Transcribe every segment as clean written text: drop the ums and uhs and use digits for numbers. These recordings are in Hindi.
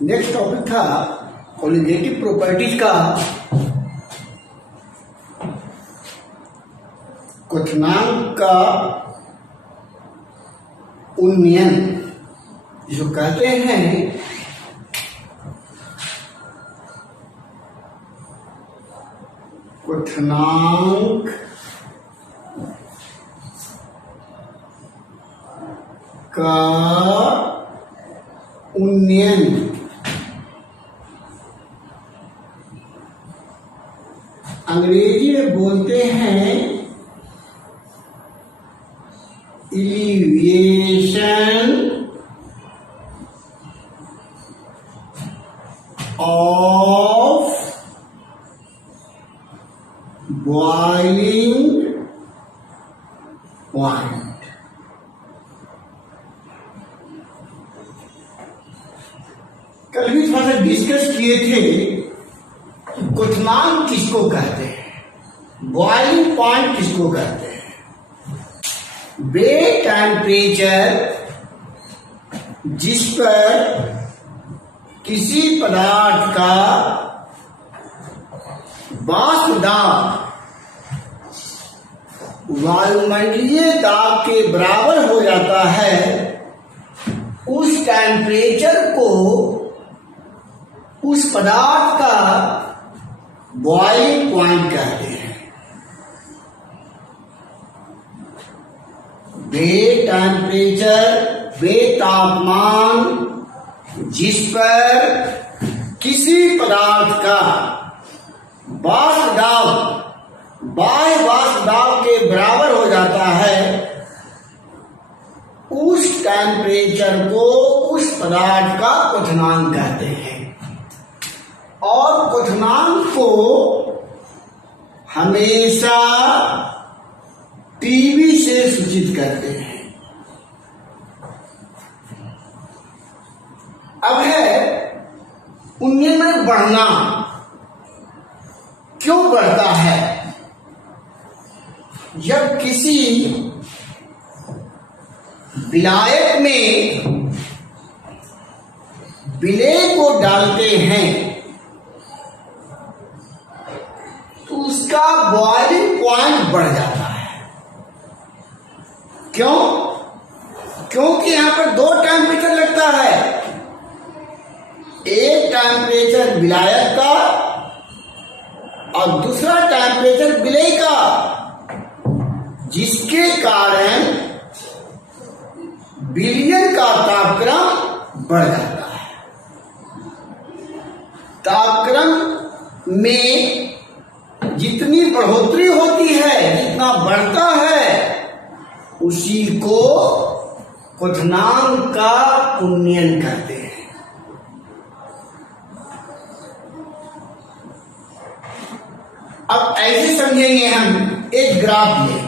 नेक्स्ट टॉपिक था कॉलिगेटिव प्रॉपर्टीज का क्वथनांक का उन्नयन, जो कहते हैं क्वथनांक का उन्नयन। अंग्रेजी में बोलते हैं इलिवेशन ऑफ बॉइलिंग पॉइंट। कल भी थोड़ा सा डिस्कस किए थे क्वथनांक किसको कहते हैं, बॉइलिंग पॉइंट किसको कहते हैं। वे टेम्परेचर जिस पर किसी पदार्थ का वाष्प दाब वायुमंडलीय दाब के बराबर हो जाता है, उस टेम्परेचर को उस पदार्थ का बॉइलिंग पॉइंट कहते हैं। वे टेम्परेचर, वे तापमान जिस पर किसी पदार्थ का वाष्प दाब बाह्य वाष्प दाब के बराबर हो जाता है, उस टेम्परेचर को उस पदार्थ का क्वथनांक कहते हैं। और क्वथनांक को हमेशा टीवी से सूचित करते हैं। अब है उन्नयन में बढ़ना। क्यों बढ़ता है? जब किसी विलायक में विलेय को डालते हैं तो उसका बॉइलिंग पॉइंट बढ़ जाता है। क्यों? क्योंकि यहां पर दो टेम्परेचर लगता है, एक टेम्परेचर विलायक का और दूसरा टेम्परेचर विलेय का, जिसके कारण विलयन का तापक्रम बढ़ जाता है। तापक्रम में जितनी बढ़ोतरी होती है, जितना बढ़ता है, उसी को क्वथनांक का उन्नयन कहते हैं। अब ऐसे समझेंगे हम, एक ग्राफ लें।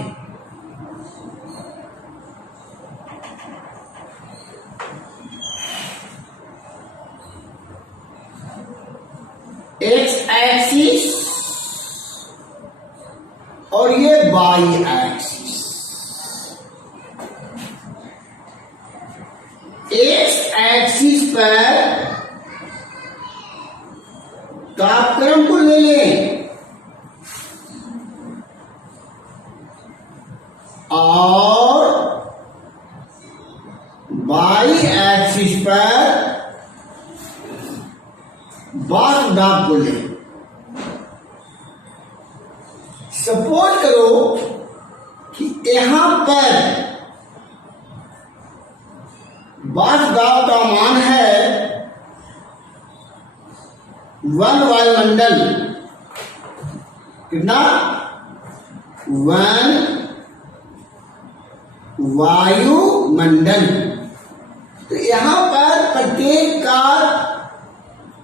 एक्स एक्सिस और ये वाई एक्सिस। एक्स एक्सिस पर तापक्रम को ले लें और वाई एक्सिस पर वाष्प दाब को लें। सपोज करो कि यहां पर वाष्प दाब का मान है 1 वायुमंडल। कितना? 1 वायुमंडल। तो यहां पर प्रत्येक का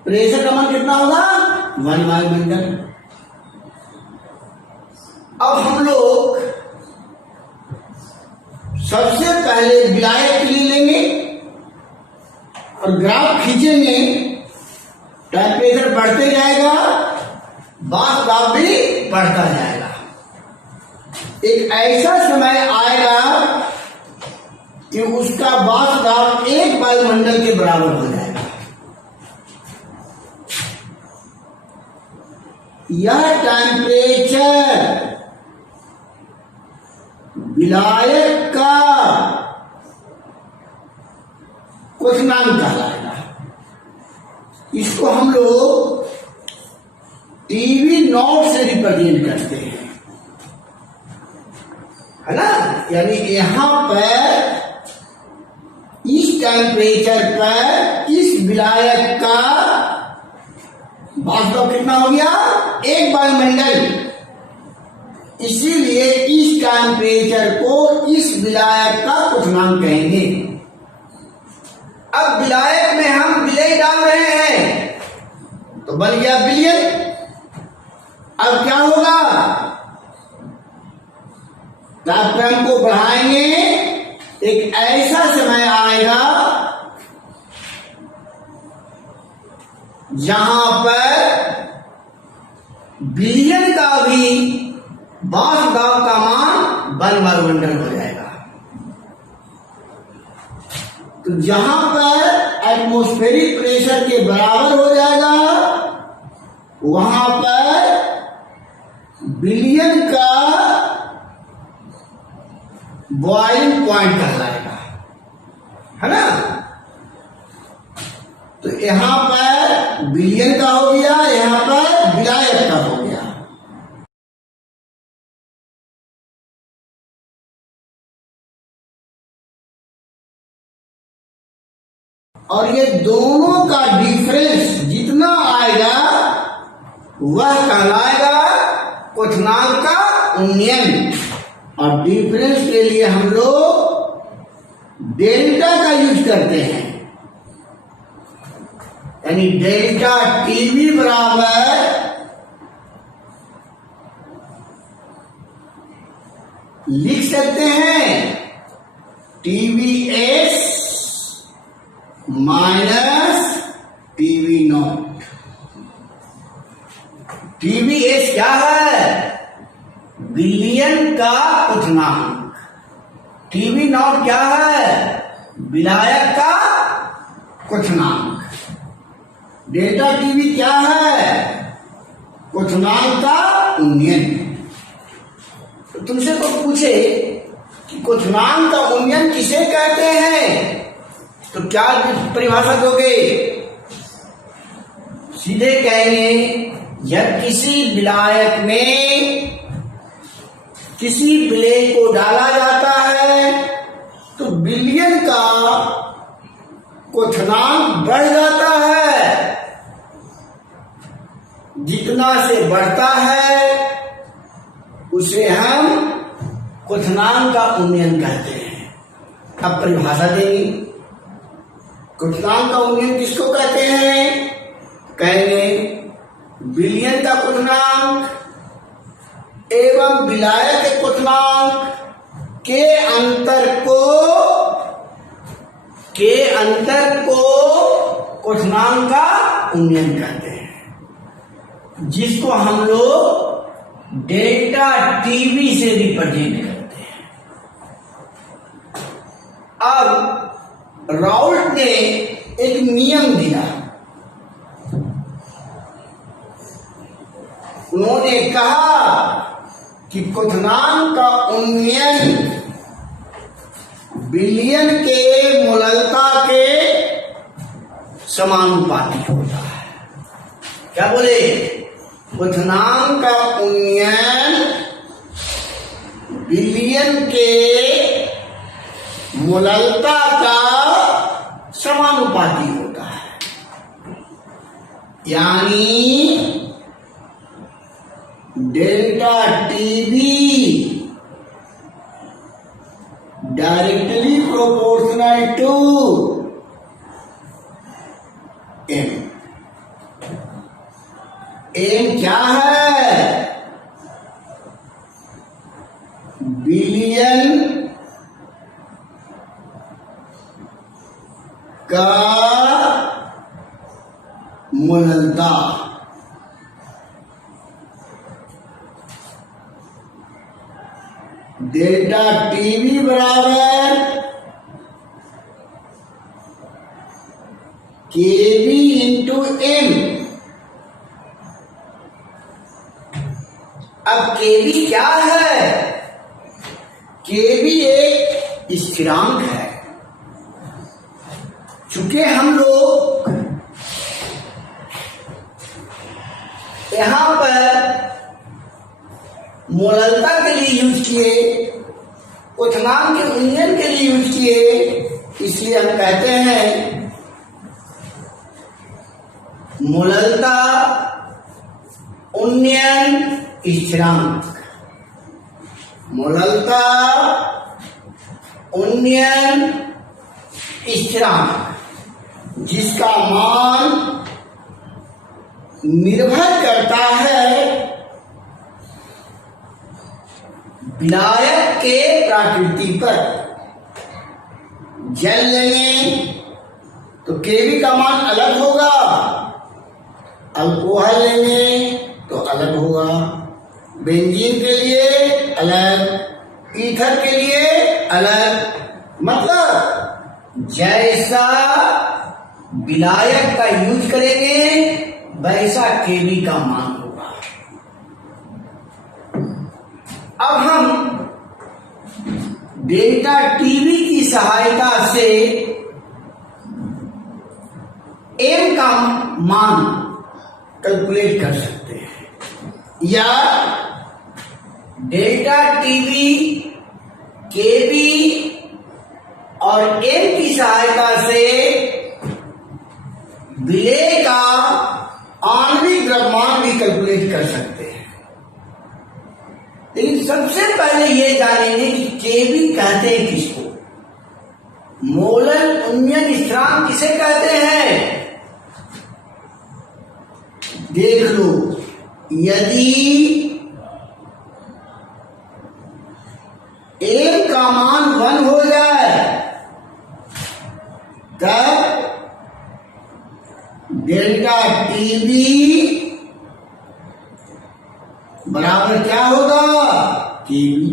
प्रेशर का मान कितना होगा? 1 वायुमंडल। अब हम लोग सबसे पहले विलायक ले लेंगे और ग्राफ खींचेंगे। टेम्परेचर बढ़ते जाएगा, वाष्प दाब भी बढ़ता जाएगा। एक ऐसा समय आएगा कि उसका वाष्प दाब 1 वायुमंडल के बराबर हो जाएगा। यह टेम्परेचर विलायक का क्वथनांक कहलाएगा। इसको हम लोग टीवी नॉट से रिप्रेजेंट करते हैं, है ना। यानी यहां पर इस टेम्परेचर पर इस विलायक का वास्तव कितना हो गया, एक वायुमंडल। इसीलिए इस टेम्परेचर को इस विलायक का क्वथनांक कहेंगे। अब विलायक में हम विलेय डाल रहे हैं तो बन गया बिलियन। अब क्या होगा, तापक्रम को बढ़ाएंगे, एक ऐसा समय आएगा जहां पर बिलियन का भी वाष्प दाब का मान बल वायुमंडल हो जाएगा। तो जहां पर एटमॉस्फेरिक प्रेशर के बराबर हो जाएगा वहां पर बिलियन का बॉइलिंग पॉइंट कहलाएगा, है ना। तो यहां पर बिलियन का हो गया, यहां पर विलायक का हो गया। और ये दोनों का डिफरेंस जितना आएगा वह कहलाएगा क्वथनांक का उन्नयन। और डिफरेंस के लिए हम लोग डेल्टा का यूज करते हैं, यानी डेल्टा टीवी बराबर लिख सकते हैं TVS minus TV not. TVS क्या है, बिलियन का क्वथनांक। टीवी नॉट क्या है, विलायक का क्वथनांक। डेल्टा टीवी क्या है, क्वथनांक का उन्नयन। तो तुमसे तो पूछे कि क्वथनांक का उन्नयन किसे कहते हैं, तो क्या परिभाषा दोगे, सीधे कहेंगे जब किसी विलायक में किसी विलेय को डाला जाता है तो बिलियन का क्वथनांक बढ़ जाता है। जितना से बढ़ता है उसे हम क्वथनांक का उन्नयन कहते हैं। अब परिभाषा देंगे, क्वथनांक का उन्नयन किसको कहते हैं, कहेंगे बिलियन का क्वथनांक एवं विलायक के क्वथनांक के अंतर को क्वथनांक का उन्नयन कहते हैं, जिसको हम लोग डेल्टा टीवी से रिप्रेजेंट करते हैं। अब राउल्ट ने एक नियम दिया, उन्होंने कहा कि क्वथनांक का उन्नयन बिलियन के मोललता के समानुपाती होता है। क्या बोले, क्वथनांक का उन्नयन बिलियन के मोललता का समानुपाती होता है। यानी delta TV directly proportional to M. M क्या है, बिलियन का मोललता। डेल्टा टीवी बराबर केवी इंटू एम। अब केवी क्या है? केवी एक स्थिरांक है। चूंकि हम लोग यहां पर मोललता के लिए यूज किए, क्वथनांक के उन्नयन के लिए यूज किए, इसलिए हम कहते हैं मोललता उन्नयन स्थिरांक। मोललता उन्नयन स्थिरांक जिसका मान निर्भर करता है विलायक के प्रकृति पर। जल लेंगे तो केवी का मान अलग होगा, अल्कोहल लेंगे तो अलग होगा, बेंजीन के लिए अलग, ईथर के लिए अलग। मतलब जैसा विलायक का यूज करेंगे वैसा केवी का मान होगा। अब हम डेल्टा टीवी की सहायता से एम का मान कैलकुलेट कर सकते हैं, या डेल्टा टीवी, केवी और एम की सहायता से विलेय का आणविक द्रव्यमान भी कैलकुलेट कर सकते हैं। लेकिन सबसे पहले ये जानेंगे कि केवी कहते हैं किसको, मोलल उन्नयन स्थिरांक किसे कहते हैं। देख लो, यदि एम का मान 1 हो जाए तब डेल्टा टीवी बराबर क्या होगा? केवी।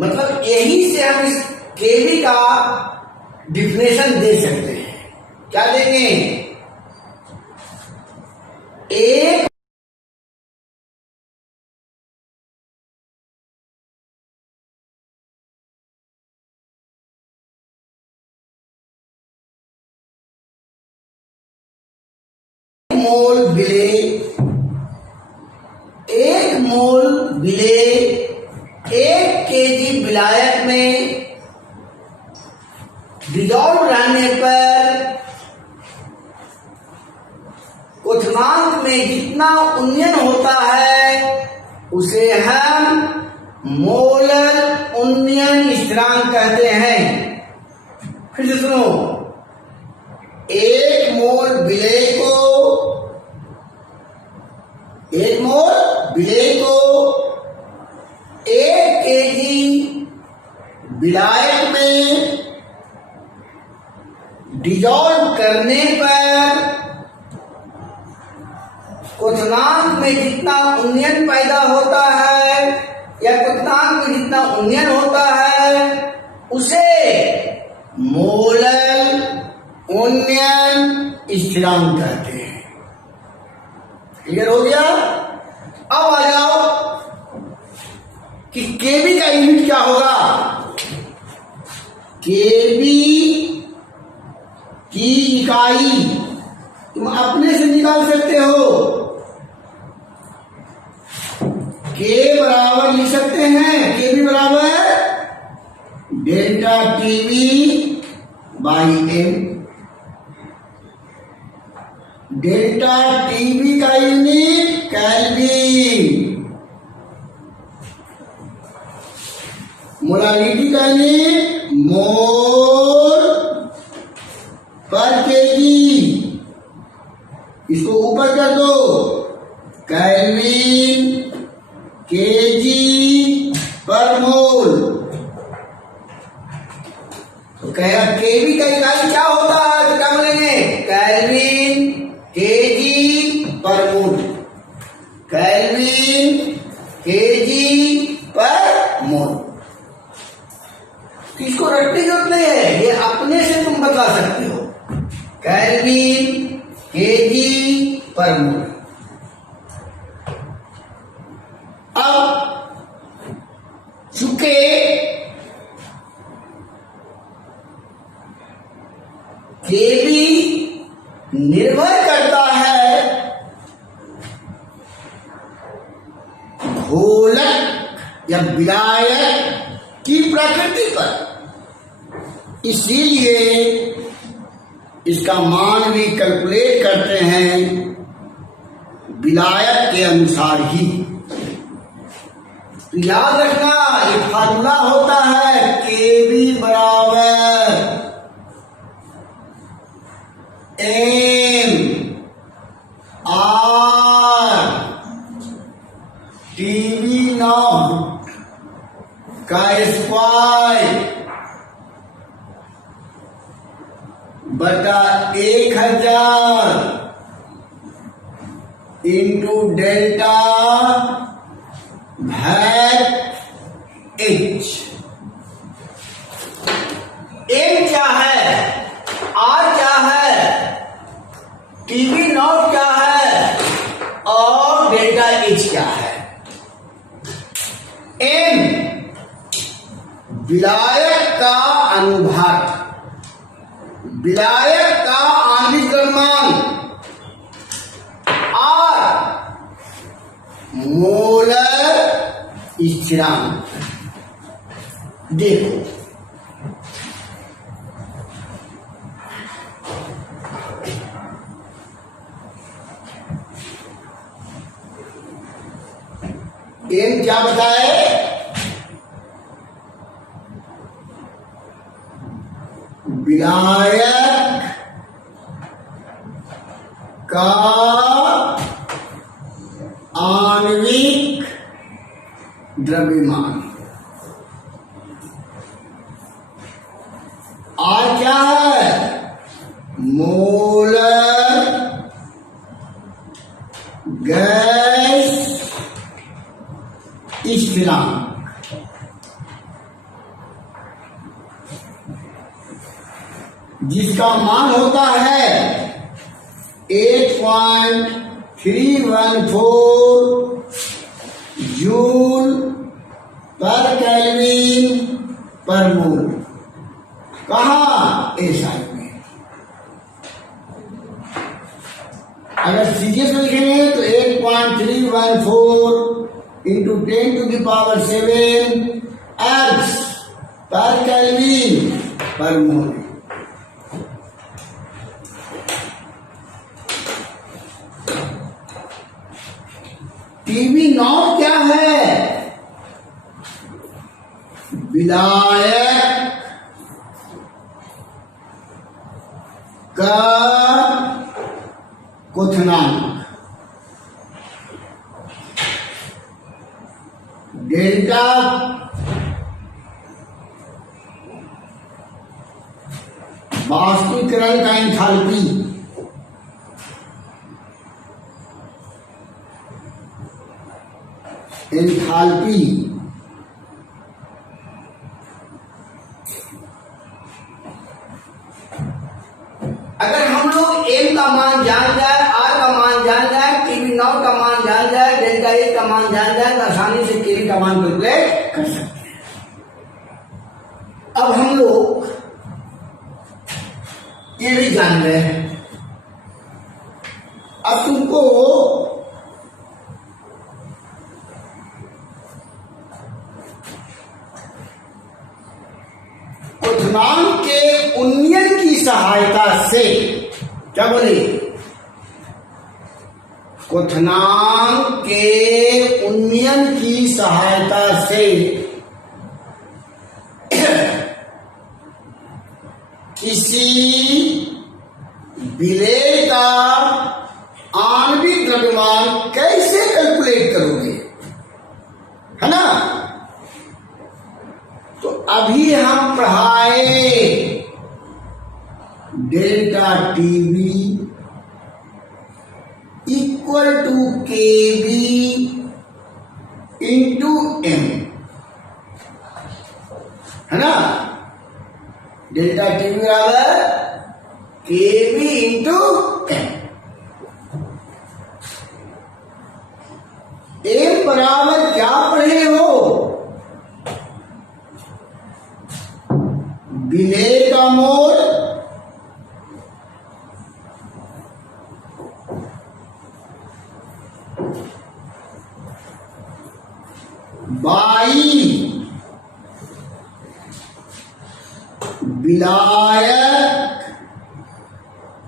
मतलब यही से हम इस केवी का डिफिनेशन दे सकते हैं। क्या देंगे? एक मोल विलेय, 1 मोल विलेय 1 केजी विलायक में डिजॉल्व रहने पर क्वथनांक में जितना उन्नयन होता है उसे हम मोलर उन्नयन स्थिरांक कहते हैं। फिर से सुनो, 1 मोल विलेय को 1 केजी विलायक में डिजॉल्व करने पर क्वथनांक में जितना उन्नयन पैदा होता है या क्वथनांक में जितना उन्नयन होता है उसे मोलर उन्नयन स्थिरांक कहते हैं। क्लियर हो गया? अब आ जाओ कि केवी का यूनिट क्या होगा। केवी की इकाई तुम अपने से निकाल सकते हो। के बराबर लिख सकते हैं, केवी बराबर delta TV by M. Delta TV का यूनिट केल्विन, मोलारिटी का यूनिट मोल पर केजी। इसको ऊपर कर दो, केल्विन केजी पर मोल। तो कहेगा केवी का इकाई क्या होता है, तो क्या बोलेंगे? केल्विन केजी पर मोल। केल्विन केजी पर मोल। इसको रटने की जरूरत नहीं है, ये अपने से तुम बता सकते हो। केल्विन केजी पर मोल। केवी निर्भर करता है घोलक या विलायक की प्रकृति पर। इसीलिए इसका मान भी कैलकुलेट करते हैं विलायक के अनुसार ही। तो याद रखना, ये फार्मूला होता है केवी बराबर एम आर टीवी नॉट का स्क्वायर बटा 1000 इंटू डेल्टा भैट एच। एम क्या है, आर क्या है, टीवी नॉट क्या है और डेल्टा एच क्या है। एम विलायक का अनुभाग, विलायक का आणविक द्रव्यमान, मोलर स्थिरांक। देखो एम क्या बताए, विलायक का आणविक द्रव्यमान। आर क्या है, मोलर गैस स्थिरांक। जिसका मान होता है 8.314 जूल पर केल्विन पर मोल। कहाँ, ए साइड में। अगर सीरियस में लिखेंगे तो 8.314 इंटू 10⁷ एर्ट्ज पर केल्विन पर मोल। टीवी नॉट क्या है, विलायक का क्वथनांक। डेल्टा बाष्पीकरण का एंथैल्पी, एंथैल्पी अगर हम लोग एम का मान जान जाए, आर का मान जान जाए, टीवी नॉट का मान जान जाए, डेल्टा ए का मान जान जाए तो आसानी से केवी का मान कैलकुलेट कर सकते हैं। अब हम लोग ये भी जान रहे हैं। अब तुमको क्वथनांक के उन्नयन की सहायता से, क्या बोले, क्वथनांक के उन्नयन की सहायता से किसी विलेय का आणविक द्रव्यमान कैसे कैलकुलेट करोगे, है ना। तो अभी हम पढ़ाए delta TV equal to KV into M, है ना। डेल्टा टीवी बराबर केवी इंटू एम। एम बराबर क्या पढ़े हो, विलेय का मोल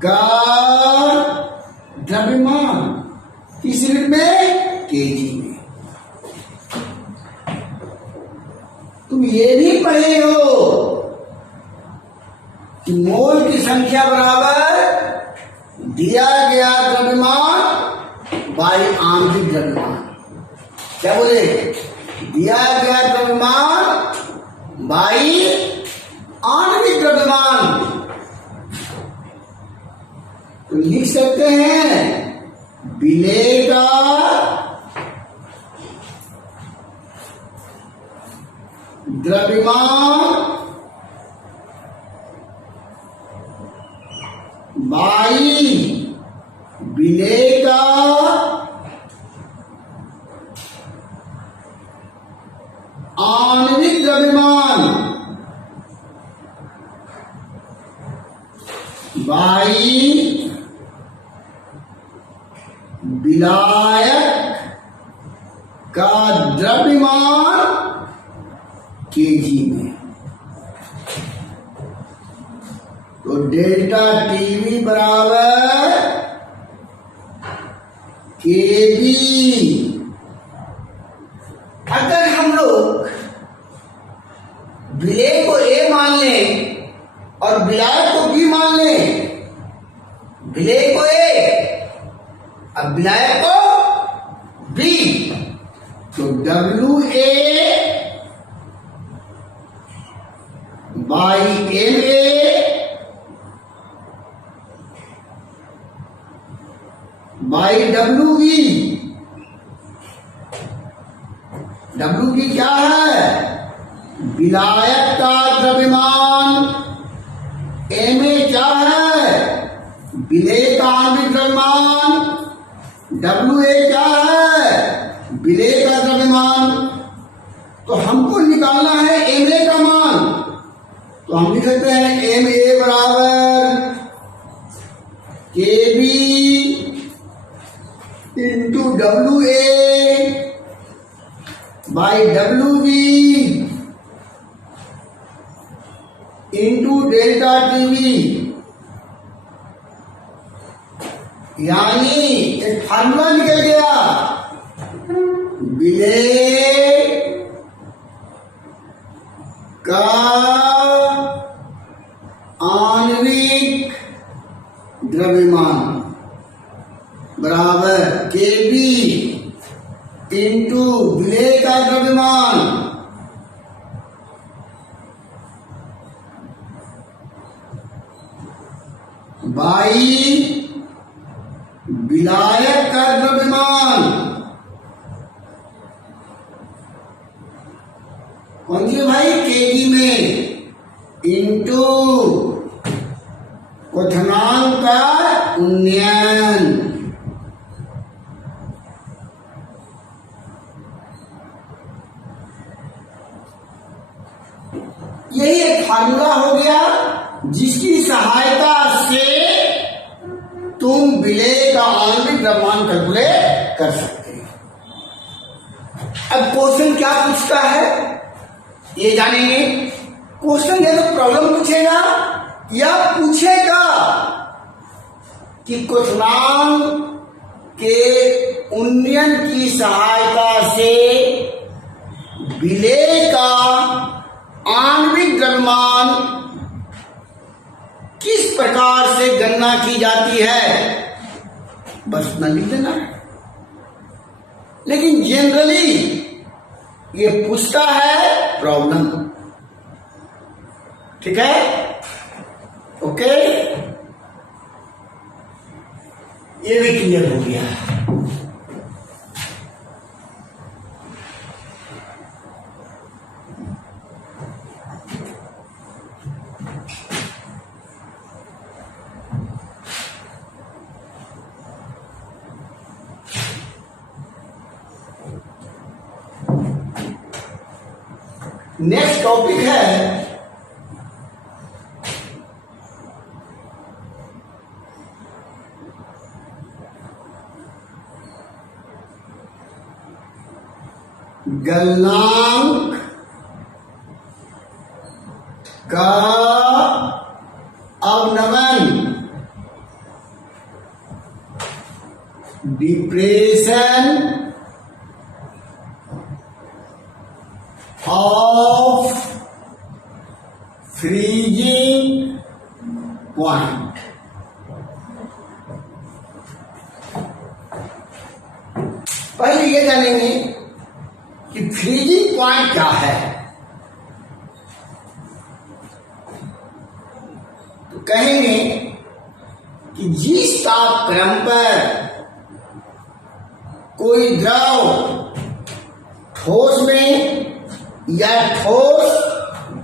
का द्रव्यमान किस यूनिट में? केजी में। तुम ये भी पढ़े हो कि मोल की संख्या बराबर दिया गया द्रव्यमान बाई आंतरिक द्रव्यमान। क्या बोले? दिया गया द्रव्यमान बाई आणविक द्रव्यमान। तो लिख सकते हैं विलेय का द्रव्यमान बाई विलेय का आणविक द्रव्यमान बाई विलायक का द्रव्यमान केजी में। तो डेल्टा टीवी बराबर केबी। अगर हम लोग विलेय को ए मान लें और विलायक को बी मान लें, विलेय को ए अब विलायक को बी, तो W A by M A by W B. W B क्या है? विलायक का द्रव्यमान। एम ए क्या है? विलेय का आणविक द्रव्यमान। डब्ल्यू ए क्या है? विलेय का द्रव्यमान। तो हमको निकालना है एम ए का मान। तो हम लिख सकते हैं एम ए बराबर K B into W A by W B into delta TV. यानी एक फार्मूला निकल गया, विलेय का आणविक द्रव्यमान बराबर के बी इंटू विलेय का द्रव्यमान बाई विलायक का द्रव्यमान। कौन सी भाई? केजी में इंटू क्वथनांक का उन्नयन। यही एक फार्मूला हो गया जिसकी सहायता से तुम विलेय का आणविक द्रव्यमान कैलकुलेट कर सकते हो। अब क्वेश्चन क्या पूछता है ये जानेंगे। क्वेश्चन या तो प्रॉब्लम पूछेगा या पूछेगा कि क्वथनांक के उन्नयन की सहायता से विलेय का आणविक द्रव्यमान किस प्रकार से गणना की जाती है, बस इतना लिख देना है। लेकिन जनरली ये पूछता है प्रॉब्लम। ठीक है? ओके, ये भी क्लियर हो गया। नेक्स्ट टॉपिक है गलनांक का अवनमन डिप्रेशन ऑफ फ्रीजिंग पॉइंट। पहले ये जानेंगे कि फ्रीजिंग पॉइंट क्या है। तो कहेंगे कि जिस तापक्रम पर कोई द्रव ठोस में या ठोस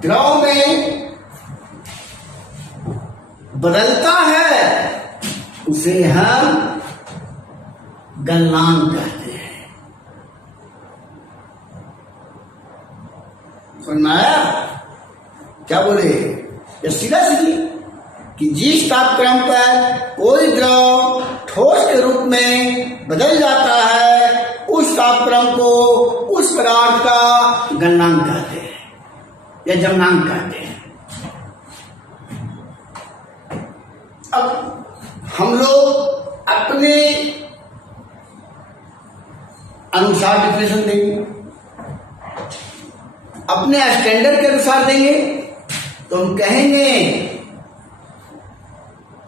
द्रव में बदलता है उसे हम गलनांक कहते हैं। समझ में आया? क्या बोले? या सीधा सीधी कि जिस तापक्रम पर कोई द्रव ठोस के रूप में बदल जाता है उस तापक्रम को उस पदार्थ का गलनांक कहते हैं या जमनांक कहते हैं। अब हम लोग अपने अनुसार डिफिनेशन देंगे, अपने स्टैंडर्ड के अनुसार देंगे। तो हम कहेंगे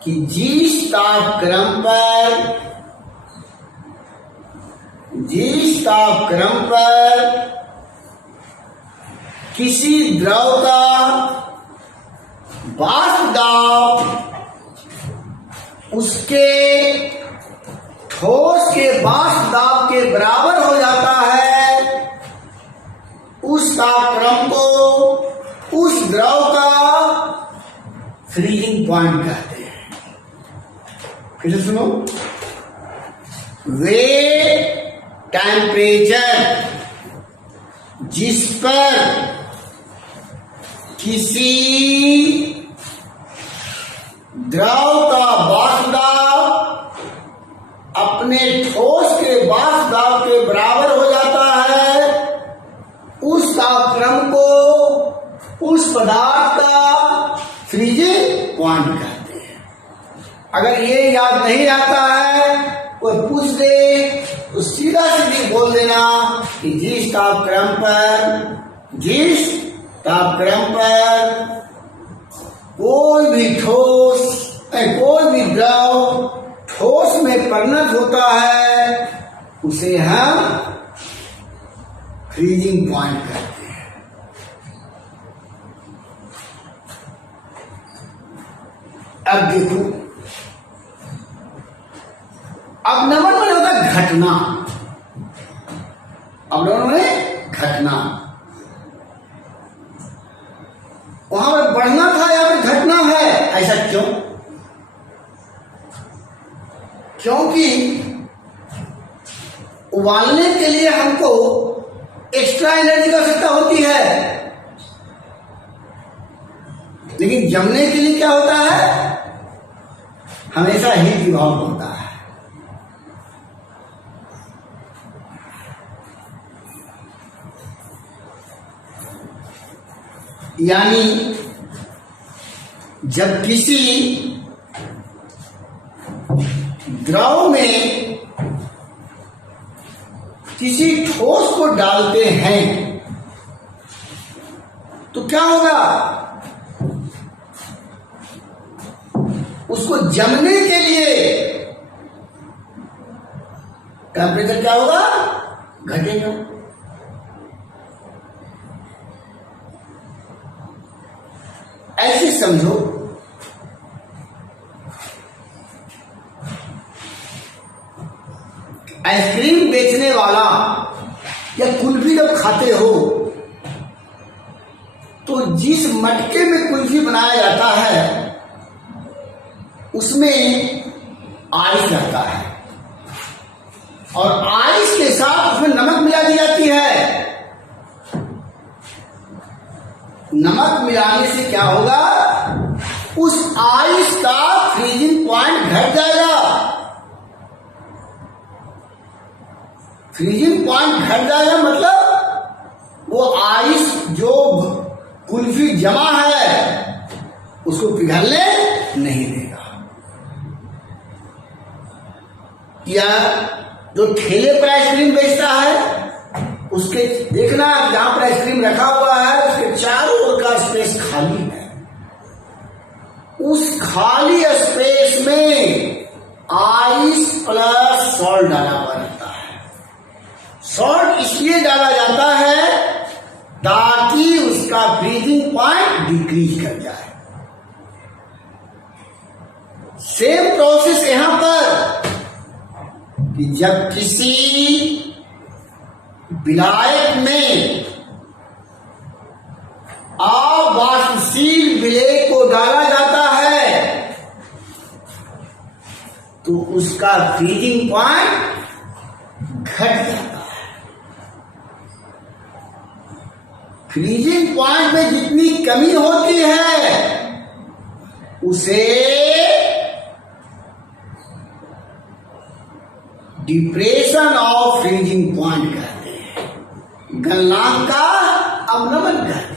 कि जिस तापक्रम पर किसी द्रव का वाष्प दाब उसके ठोस के वाष्प दाब के बराबर हो जाता है उस तापक्रम को उस द्रव का फ्रीजिंग पॉइंट कहते हैं। फिर से सुनो, वे टेम्परेचर जिस पर किसी द्रव का वाष्प दाब अपने ठोस के वाष्प दाब के बराबर हो जाता है उस तापक्रम को उस पदार्थ का फ्रीजिंग पॉइंट कहते हैं। अगर ये याद नहीं आता है, कोई पूछ दे तो सीधा सीधी बोल देना कि जिस तापक्रम पर कोई भी ठोस कोई भी द्रव ठोस में परिणत होता है उसे हम फ्रीजिंग पॉइंट कहते हैं। अब देखो, अब नंबर में होता है घटना। अब नंबर में घटना, वहां पर बढ़ना था या फिर घटना है, ऐसा क्यों? क्योंकि उबालने के लिए हमको एक्स्ट्रा एनर्जी की आवश्यकता होती है, लेकिन जमने के लिए क्या होता है? हमेशा हीट विभाव होता है। यानी जब किसी द्रव में किसी ठोस को डालते हैं तो क्या होगा? उसको जमने के लिए टेम्परेचर क्या होगा? घटेगा। ऐसे समझो, आइसक्रीम बेचने वाला या कुल्फी जब खाते हो तो जिस मटके में कुल्फी बनाया जाता है उसमें आइस रहता है और आइस के साथ उसमें नमक मिला दी जाती है। नमक मिलाने से क्या होगा? उस आइस का फ्रीजिंग पॉइंट घट जाएगा। फ्रीजिंग पॉइंट घट जाएगा मतलब वो आइस जो कुल्फी जमा है उसको पिघलने नहीं देगा। या जो ठेले पर आइसक्रीम बेचता है उसके देखना जहां पर आइसक्रीम रखा हुआ है उसके चारों ओर का स्पेस खाली है। उस खाली स्पेस में आइस प्लस सॉल्ट डाला हुआ रहता है। सॉल्ट इसलिए डाला जाता है ताकि उसका फ्रीजिंग पॉइंट डिक्रीज कर जाए। सेम प्रोसेस यहां पर कि जब किसी विलायक में अवाष्पशील विलेय को डाला जाता है तो उसका फ्रीजिंग पॉइंट घट जाता है। फ्रीजिंग पॉइंट में जितनी कमी होती है उसे डिप्रेशन ऑफ फ्रीजिंग पॉइंट कहते हैं, गलनांक का अवनमन कहते हैं।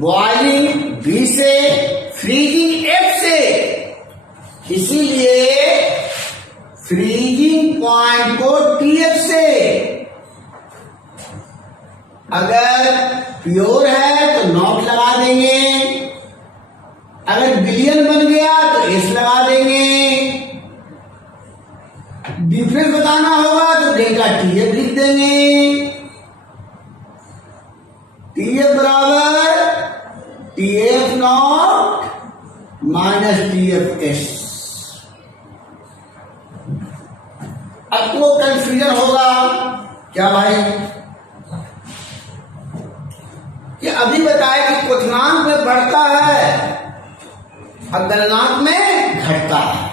बॉइलिंग बी से, फ्रीजिंग एफ से, इसीलिए फ्रीजिंग पॉइंट को टीएफ से, अगर प्योर है तो नॉट लगा देंगे, अगर बिलियन बन गया तो एस लगा देंगे, डिफरेंस बताना होगा तो डेल्टा टीएफ लिख देंगे। टीएफ बराबर TF not minus TF S. अब तो कंफ्यूजन होगा क्या भाई, कि अभी बताया कि क्वथनांक में बढ़ता है और गलनांक में घटता है।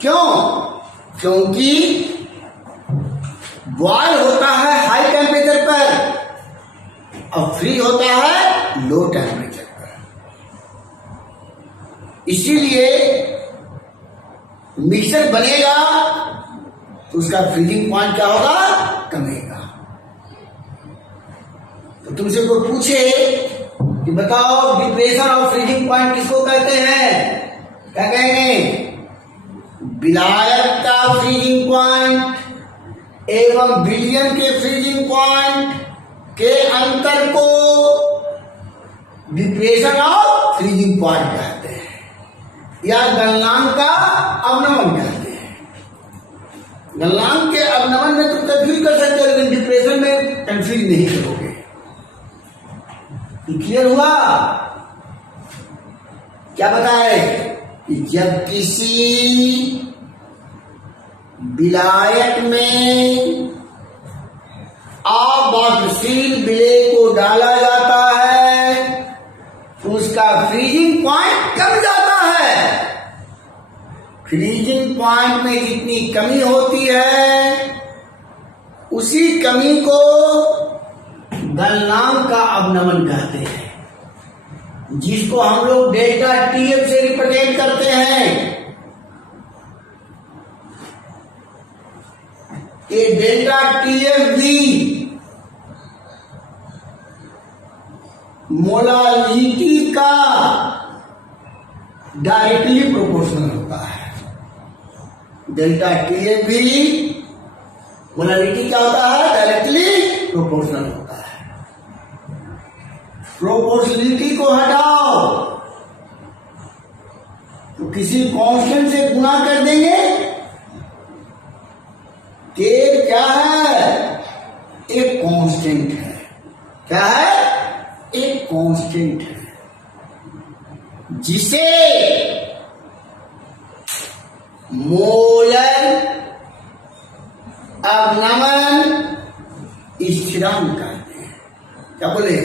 क्यों? क्योंकि बॉयल होता है हाई टेम्परेचर पर और फ्री होता है लो टेम्परेचर पर। इसीलिए मिक्सर बनेगा तो उसका फ्रीजिंग पॉइंट क्या होगा? कमेगा। तो तुमसे कोई पूछे कि बताओ डिप्रेशन ऑफ फ्रीजिंग पॉइंट किसको कहते हैं, क्या कहेंगे? विलायक का फ्रीजिंग पॉइंट एवं विलयन के फ्रीजिंग पॉइंट के अंतर को डिप्रेशन ऑफ फ्रीजिंग पॉइंट कहते हैं या गलनांक का अवनमन कहते हैं। गलनांक के अवनमन में तुम कंफ्यूज कर सकते हो लेकिन डिप्रेशन में कंफ्यूज नहीं करोगे। क्लियर हुआ? क्या बताए कि जब किसी विलायक में अवाष्पशील विलेय को डाला जाता है तो उसका फ्रीजिंग पॉइंट कम जाता है। फ्रीजिंग पॉइंट में जितनी कमी होती है उसी कमी को गलनांक का अवनमन कहते हैं, जिसको हम लोग डेल्टा टीएफ से रिप्रेजेंट करते हैं। ये डेल्टा टीएफ भी मोलालिटी का डायरेक्टली प्रोपोर्शनल होता है। डेल्टा टीएफ भी मोलालिटी क्या होता है? डायरेक्टली प्रोपोर्शनल होता है। प्रोपोर्शनलिटी को हटाओ तो किसी कांस्टेंट से गुणा कर देंगे। के क्या है? एक कांस्टेंट है। क्या है? एक कांस्टेंट है जिसे मोलर अवनमन स्थिरांक कहते हैं। क्या बोले?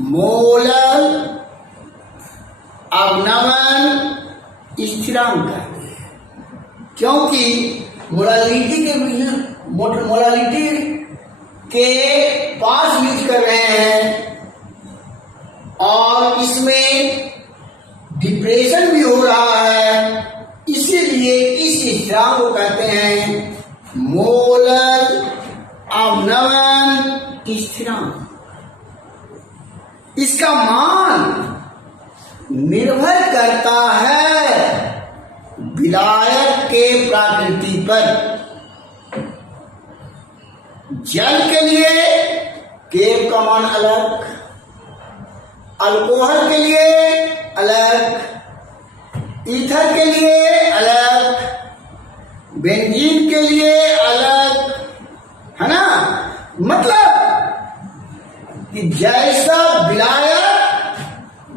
मोलर अवनमन स्थिरांक कहते हैं, क्योंकि मोलालिटी के पास यूज कर रहे हैं और इसमें डिप्रेशन भी हो रहा है, इसीलिए इस स्थिरांक को कहते हैं मोलर अवनमन स्थिरांक। इसका मान निर्भर करता है विलायक के प्रकृति पर। जल के लिए केव का मान अलग, अल्कोहल के लिए अलग, ईथर के लिए अलग, बेंजीन के लिए अलग, है ना। मतलब कि जैसा विलायक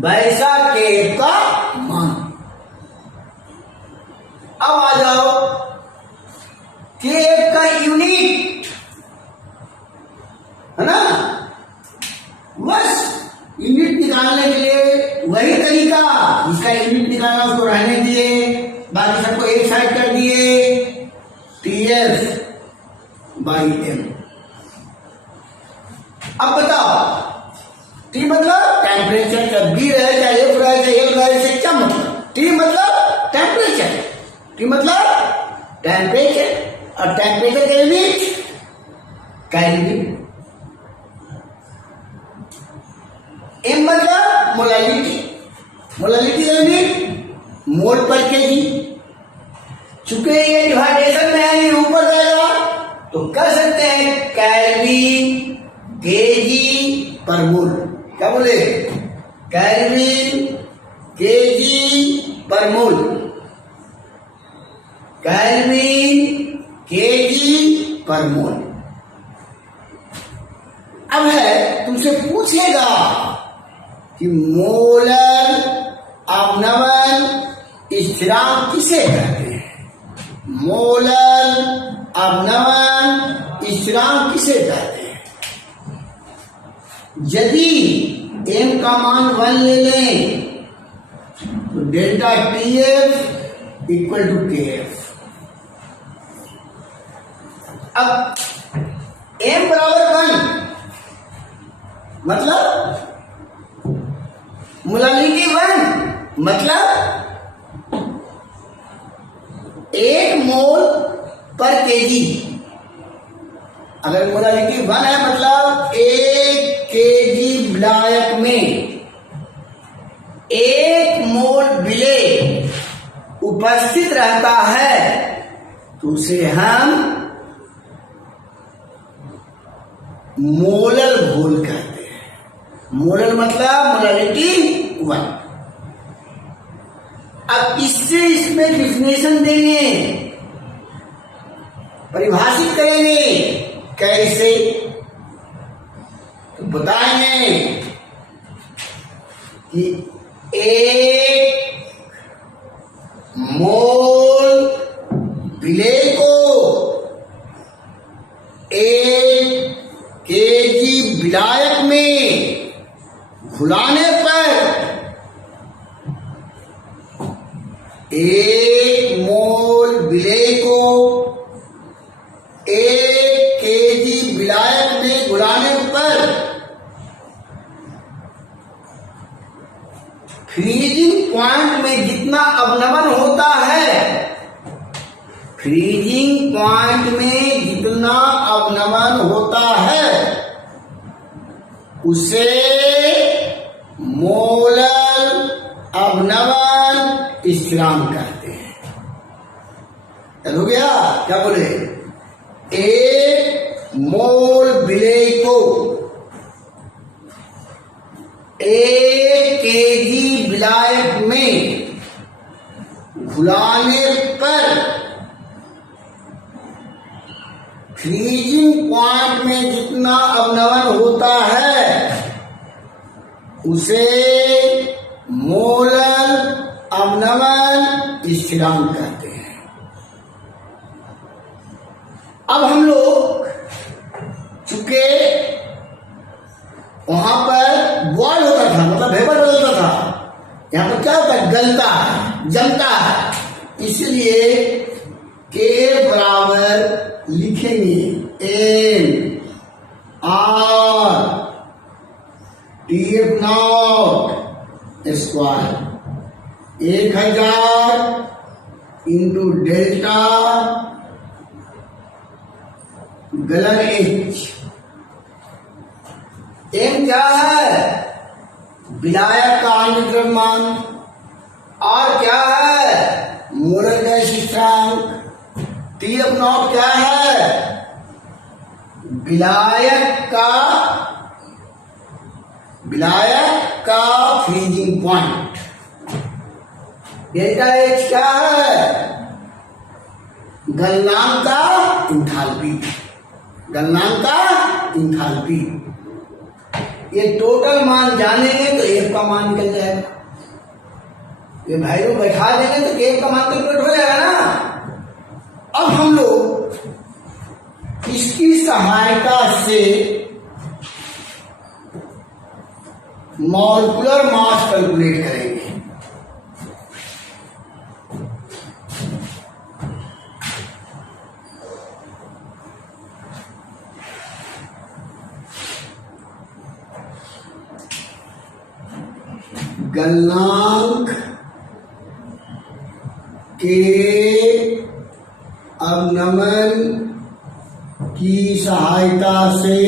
वैसा केव का मान। अब आ जाओ केव का यूनिट, है ना। बस यूनिट निकालने के लिए वही तरीका, जिसका यूनिट निकालना उसको रहने दिए, बाकी सबको एक साइड कर दिए, TF/m। अब बताओ T मतलब टेम्परेचर, जब B रहे चाहे F रहे चाहे L रहे से क्या मतलब। T मतलब टेम्परेचर, T मतलब टेम्परेचर, और टेम्परेचर का यूनिट केल्विन। M मतलब मोलालिटी, मोलालिटी का यूनिट मोल पर केजी। चूंकि ये डिवाइडेशन में है, ये ऊपर जाएगा तो कह सकते हैं केल्विन केजी पर मोल। क्या बोले, केल्विन केजी पर मोल, केल्विन केजी पर मोल। अब है तुमसे पूछेगा कि मोलर अवनमन स्थिरांक किसे कहते हैं। मोलर अवनमन स्थिरांक किसे कहते हैं। यदि m का मान 1 ले लें तो delta TF equal to KF। अब m बराबर 1 मतलब मोलालिटी 1 मतलब 1 मोल पर केजी। अगर मोलालिटी 1 है मतलब 1 केजी विलायक में 1 मोल विलेय उपस्थित रहता है तो उसे हम मोलर घोल कहते हैं। मोलर मतलब मोलालिटी 1। अब इससे इसमें डिफिनेशन देंगे, परिभाषित करेंगे। कैसे तो बताएंगे कि 1 मोल विलेय को 1 केजी विलायक में घुलाने पर 1 मोल विलेय को 1 केजी विलायक में घुलाने पर फ्रीजिंग पॉइंट में जितना अवनमन होता है, फ्रीजिंग पॉइंट में जितना अवनमन होता है उसे मोलर अवनमन स्थिरांक कहते हैं। चल हो गया। क्या बोले, 1 मोल विलेय को 1 केजी विलायक में घुलाने पर फ्रीजिंग पॉइंट में जितना अवनमन होता है उसे मोलर अवनमन स्थिरांक कहते हैं। अब हम लोग चूंकि वहां पर बॉयल होता था मतलब वेपर बदलता था, यहां पर क्या होता है, गलता है, जमता है, इसलिए के बराबर लिखेंगे NRTF0 स्क्वायर 1000 इंटू डेल्टा गलन H। M क्या है, विलायक का आणविक द्रव्यमान, और क्या है मोलर गैस स्थिरांक। TF नॉट क्या है विलायक का फ्रीजिंग पॉइंट। डेल्टा H क्या है गलनांक का इंथाल्पी। ये टोटल मान जानेंगे तो F का मान निकल जाएगा। ये वैल्यू बैठा देंगे तो F का मान कैलकुलेट हो जाएगा ना। अब हम लोग इसकी सहायता से मॉलिक्यूलर मास कैलकुलेट करेंगे। गलनांक के अवनमन की सहायता से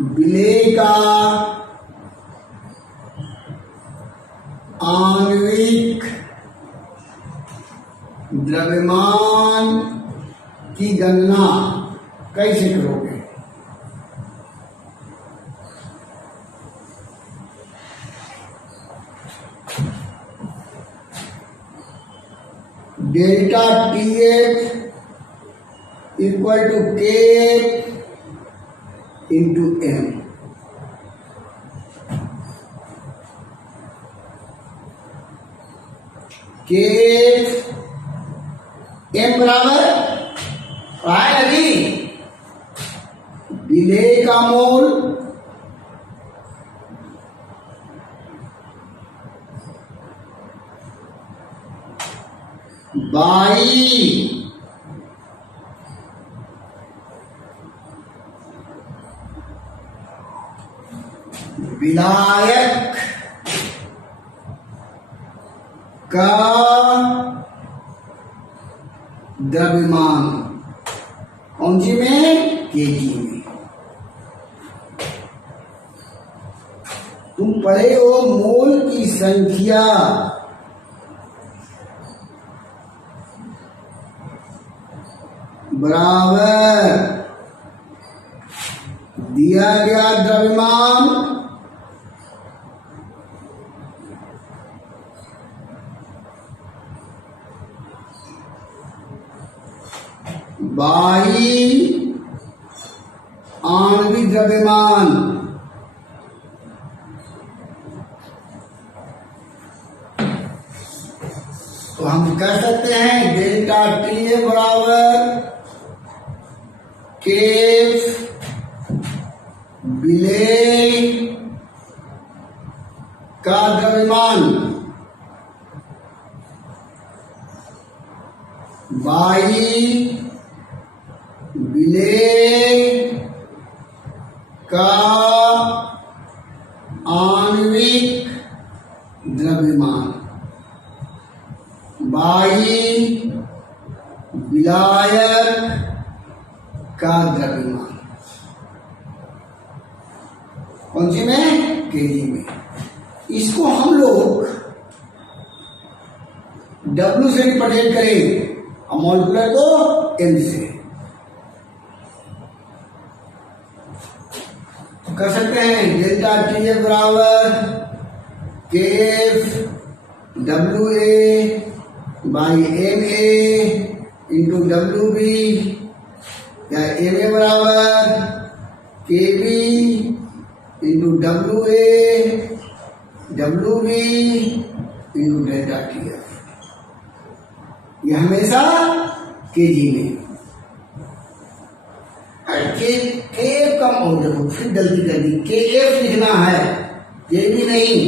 विलेय का आणविक द्रव्यमान की गणना कैसे करोगे। Delta TF equal to KF into M। KF M बराबर है नदी विलेय का मोल बाई विलायक का द्रव्यमान कौन सी में केजी में। तुम पढ़े हो मोल की संख्या बराबर दिया गया द्रव्यमान बाई आणविक द्रव्यमान। तो हम कह सकते हैं डेल्टा टी बराबर केफ विलेय का द्रव्यमान बाई विलेय का आणविक द्रव्यमान बाई विलायक का द्रव्यमान कौन सी में केजी में। इसको हम लोग W से रिप्रेजेंट करें और मॉलिक्यूलर को M से कर सकते हैं। डेल्टा टी बराबर KF WA by MA into WB या MA बराबर KB into WA WB into delta TF। ये हमेशा केजी में KF का देखो फिर गलती कर दी। KF लिखना है KB नहीं।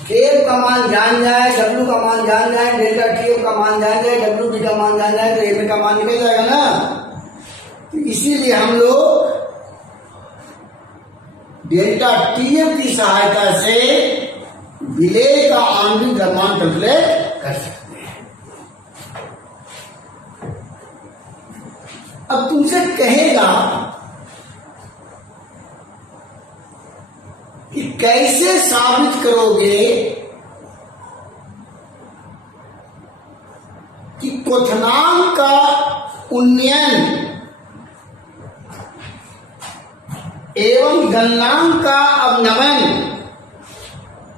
KF का मान जान जाए W का मान जान जाए डेल्टा TF का मान जान जाए WB का मान जान जाए तो MA का मान निकल जाएगा ना। तो इसीलिए हम लोग डेल्टा TF की सहायता से विलेय का आणविक द्रव्यमान कैलकुलेट कर सकते हैं। अब तुमसे कहेगा कि कैसे साबित करोगे कि क्वथनांक का उन्नयन एवं गलनांक का अवनमन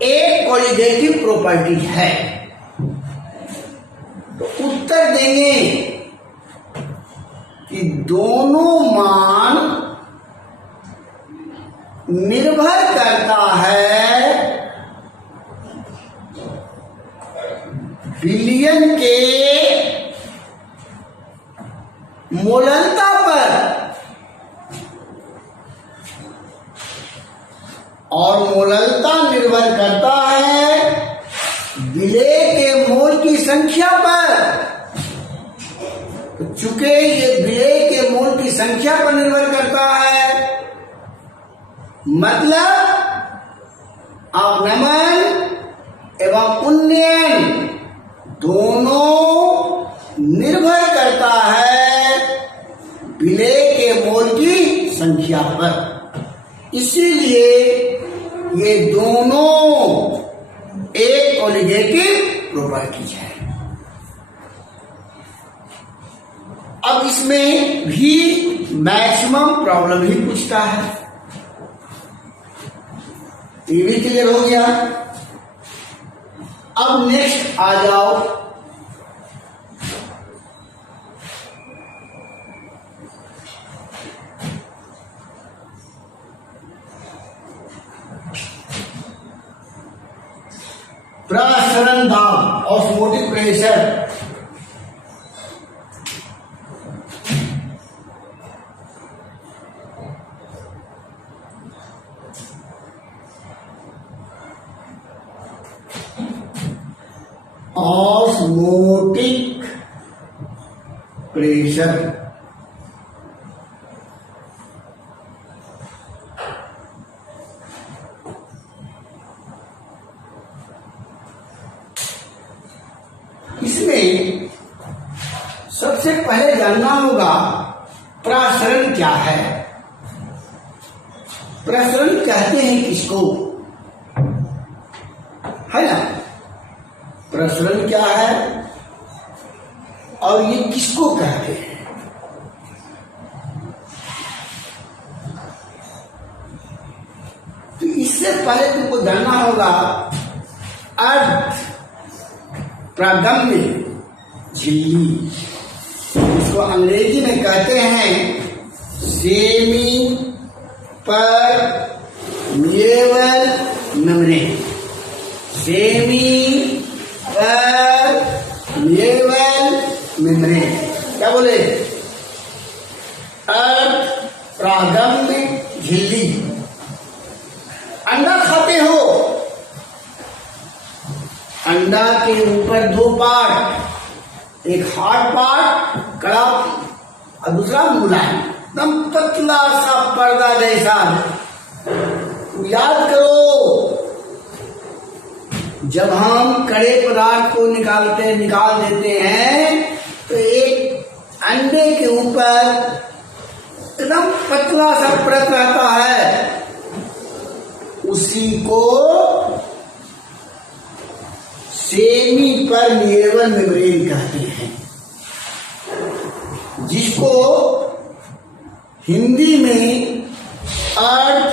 एक कोलिगेटिव प्रॉपर्टी है। तो उत्तर देंगे कि दोनों मान निर्भर करता है विलयन के मोलनता पर, और मोलनता निर्भर करता है विलय के मोल की संख्या पर। तो चूंकि ये विलय के मोल की संख्या पर निर्भर करता है, मतलब अवनमन एवं उन्नयन दोनों निर्भर करता है विलय के मोल की संख्या पर। इसीलिए ये दोनों एक कोलिगेटिव प्रॉपर्टी है। अब इसमें भी मैक्सिमम प्रॉब्लम ही पूछता है। ये भी क्लियर हो गया। अब नेक्स्ट आ जाओ प्रसरण दाब, ऑस्मोटिक प्रेशर। ऑस्मोटिक प्रेशर इसमें सबसे पहले जानना होगा प्रसरण क्या है। प्रसरण कहते हैं किसको, है ना। प्रसरण क्या है और ये किसको कहते हैं। तो इससे पहले तुमको जानना होगा अर्थ प्रागम्य झिल्ली, इसको अंग्रेजी में कहते हैं semi permeable membrane. Semi permeable membrane क्या बोले, अर्थ प्रागम्य झिल्ली। अंडा खाते हो, अंडा के ऊपर दो पार्ट, एक हार्ड पार्ट कड़ा और दूसरा मुलायम, एकदम पतला सा पर्दा जैसा। याद करो जब हम कड़े पदार्थ को निकाल देते हैं तो एक अंडे के ऊपर एकदम पतला सा परत रहता है, उसी को सेमी परमिएबल मेम्ब्रेन कहते हैं, जिसको हिंदी में अर्थ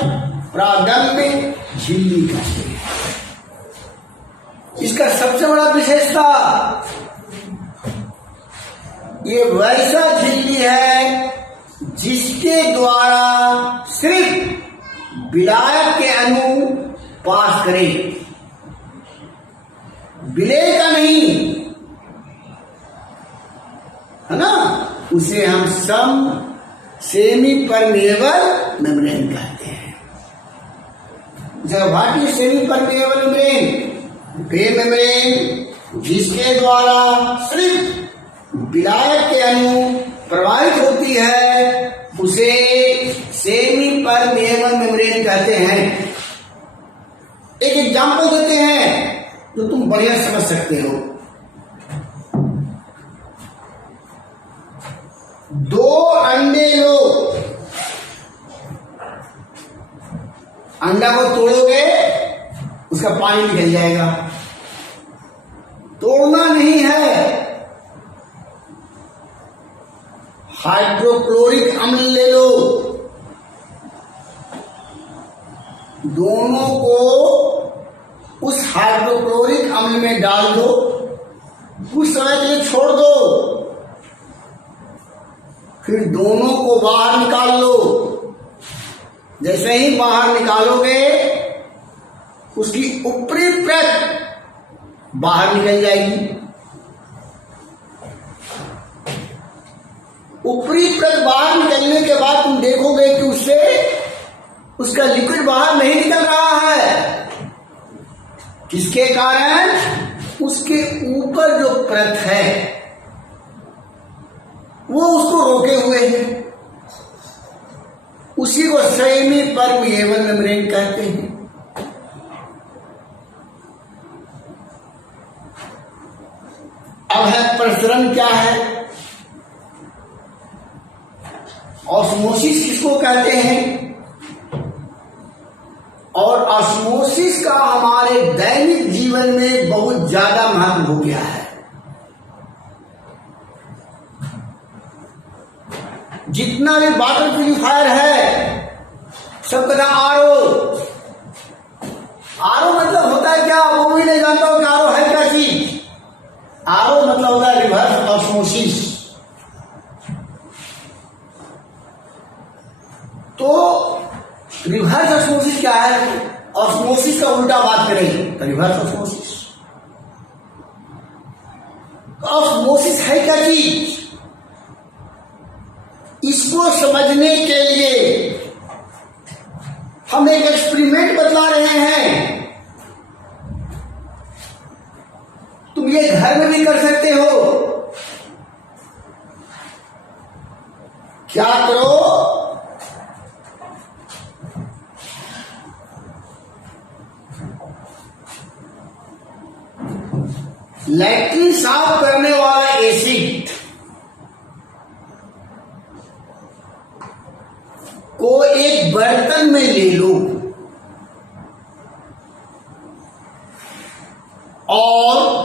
प्रागम्य झिल्ली कहते हैं। इसका सबसे बड़ा विशेषता ये वैसा झिल्ली है जिसके द्वारा सिर्फ विलायक के अणु पास करें, विलय का नहीं, है ना। उसे हम सेमी परमिएबल मेम्ब्रेन कहते हैं। What is semi permeable membrane? Way membrane जिसके द्वारा सिर्फ विलायक के अणु प्रवाहित होती है, उसे सेमी परमिएबल मेम्ब्रेन कहते हैं। एक एग्जांपल देते हैं तो तुम बढ़िया समझ सकते हो। दो अंडे लो, अंडा को तोड़ोगे उसका पानी निकल जाएगा। तोड़ना नहीं है, हाइड्रोक्लोरिक अम्ल ले लो, दोनों को उस हाइड्रोक्लोरिक अम्ल में डाल दो, कुछ समय के लिए छोड़ दो, फिर दोनों को बाहर निकाल लो। जैसे ही बाहर निकालोगे उसकी ऊपरी परत बाहर निकल जाएगी। ऊपरी परत बाहर निकलने के बाद तुम देखोगे कि उससे उसका लिक्विड बाहर नहीं निकल रहा है। किसके कारण? उसके ऊपर जो परत है वो उसको रोके हुए है। उसी को सेमी परमिएबल मेम्ब्रेन कहते हैं। अब है प्रसरण क्या है, ऑस्मोसिस किसको कहते हैं, और ऑस्मोसिस का हमारे दैनिक जीवन में बहुत ज्यादा महत्व हो गया है। जितना भी वाटर प्यूरिफायर है सब का आरओ। आरओ मतलब होता है क्या, वो भी नहीं जानता हूं कि आरओ है क्या चीज। आरओ मतलब होता है रिवर्स ऑस्मोसिस। तो रिवर्स ऑस्मोसिस क्या है? ऑस्मोसिस का उल्टा बात करें तो रिवर्स ऑस्मोसिस। ऑस्मोसिस है क्या चीज, इसको समझने के लिए हम एक एक्सपेरिमेंट बतला रहे हैं। तुम ये घर में भी कर सकते हो। क्या करो, लैट्रिन साफ करने वाला एसिड को एक बर्तन में ले लो और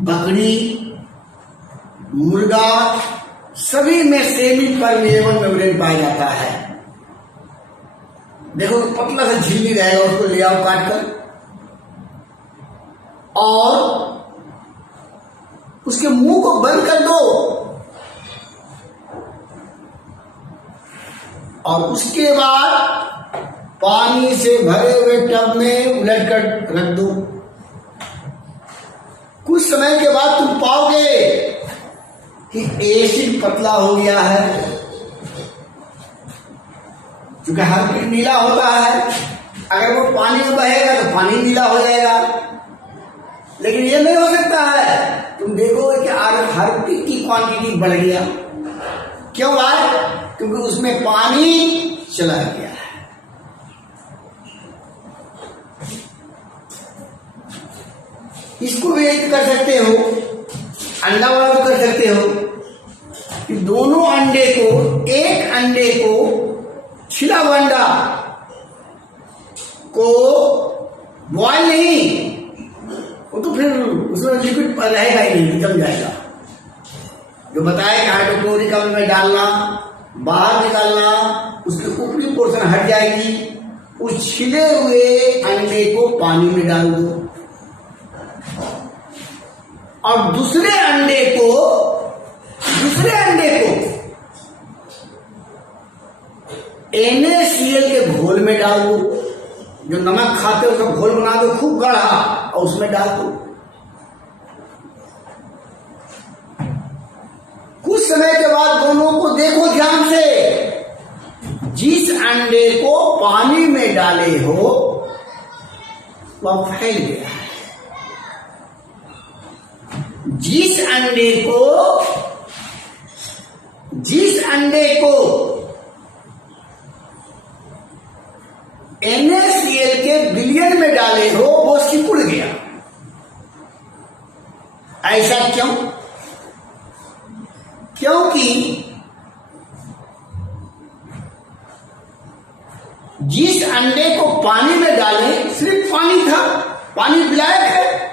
बकरी, मुर्गा सभी में सेमी परमिएबल मेम्ब्रेन पाया जाता है। देखो पतला सा झिल्ली रहेगा, उसको ले आओ काट कर और उसके मुंह को बंद कर दो और उसके बाद पानी से भरे हुए टब में उलट कर रख दो। कुछ समय के बाद तुम पाओगे कि एसिड पतला हो गया है, क्योंकि हर चीज नीला होता है। अगर वो पानी में बहेगा तो पानी नीला हो जाएगा, लेकिन ये नहीं हो सकता है। तुम देखोगे कि हार्पिक की क्वांटिटी बढ़ गया। क्यों भाई? क्योंकि उसमें पानी चला गया है। इसको भी एक कर सकते हो, अंडा वाला भी कर सकते हो कि दोनों अंडे को, एक अंडे को छिला हुआ अंडा को बॉयल नहीं, वो तो फिर उसमें लिक्विड रहेगा ही नहीं, जम जाएगा। जो बताया कि हाइड्रोक्लोरिक अम्ल में डालना, बाहर निकालना, उसकी ऊपरी पोर्शन हट जाएगी। उस छिले हुए अंडे को पानी में डाल दो और दूसरे अंडे को NaCl के घोल में डाल दो। जो नमक खाते हो उसका घोल बना दो खूब गाढ़ा और उसमें डाल दो। कुछ समय के बाद दोनों को देखो ध्यान से। जिस अंडे को पानी में डाले हो वह फैल गया है। जिस अंडे को NaCl के विलयन में डाले हो वो सिकुड़ गया। ऐसा क्यों? क्योंकि जिस अंडे को पानी में डालें सिर्फ पानी था, पानी ब्लैक है,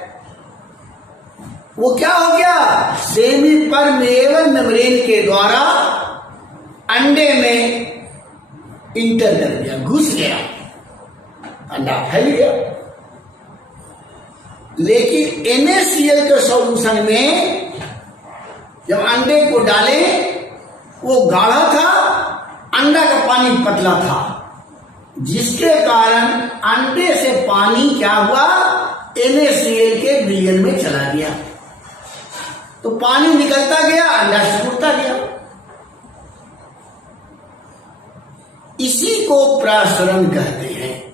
वो क्या हो गया, सेमी परमेएबल मेम्ब्रेन के द्वारा अंडे में इंटर कर गया, घुस गया, अंडा फैल गया। लेकिन NaCl के सॉल्यूशन में जब अंडे को डालें वो गाढ़ा था, अंडा का पानी पतला था, जिसके कारण अंडे से पानी क्या हुआ, NaCl के विलयन में चला गया, तो पानी निकलता गया, अंडा सिकुड़ता गया। इसी को प्रसरण कहते हैं,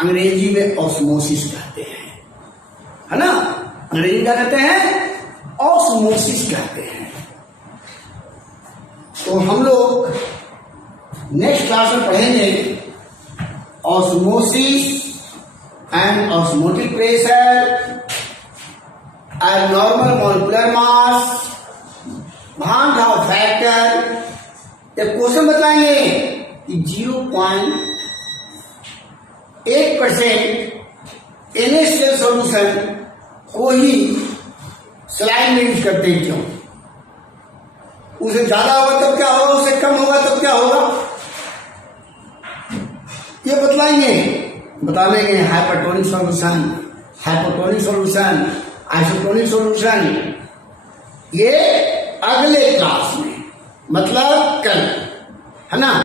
अंग्रेजी में ऑस्मोसिस कहते हैं, है ना, अंग्रेजी क्या कहते हैं, ऑस्मोसिस कहते हैं। तो हम लोग नेक्स्ट क्लास में पढ़ेंगे osmosis and osmotic pressure, abnormal molecular mass, भान भाव फैक्टर। एक क्वेश्चन बताएंगे कि 0.8% NaCl सॉल्यूशन को ही सलाइन में यूज करते हैं, क्यों, उसे ज्यादा होगा तब क्या होगा, उससे कम होगा तब क्या होगा, ये बतलाएंगे। बताएंगे hypertonic solution, hypotonic solution, isotonic solution, ये अगले क्लास में, मतलब कल, है ना।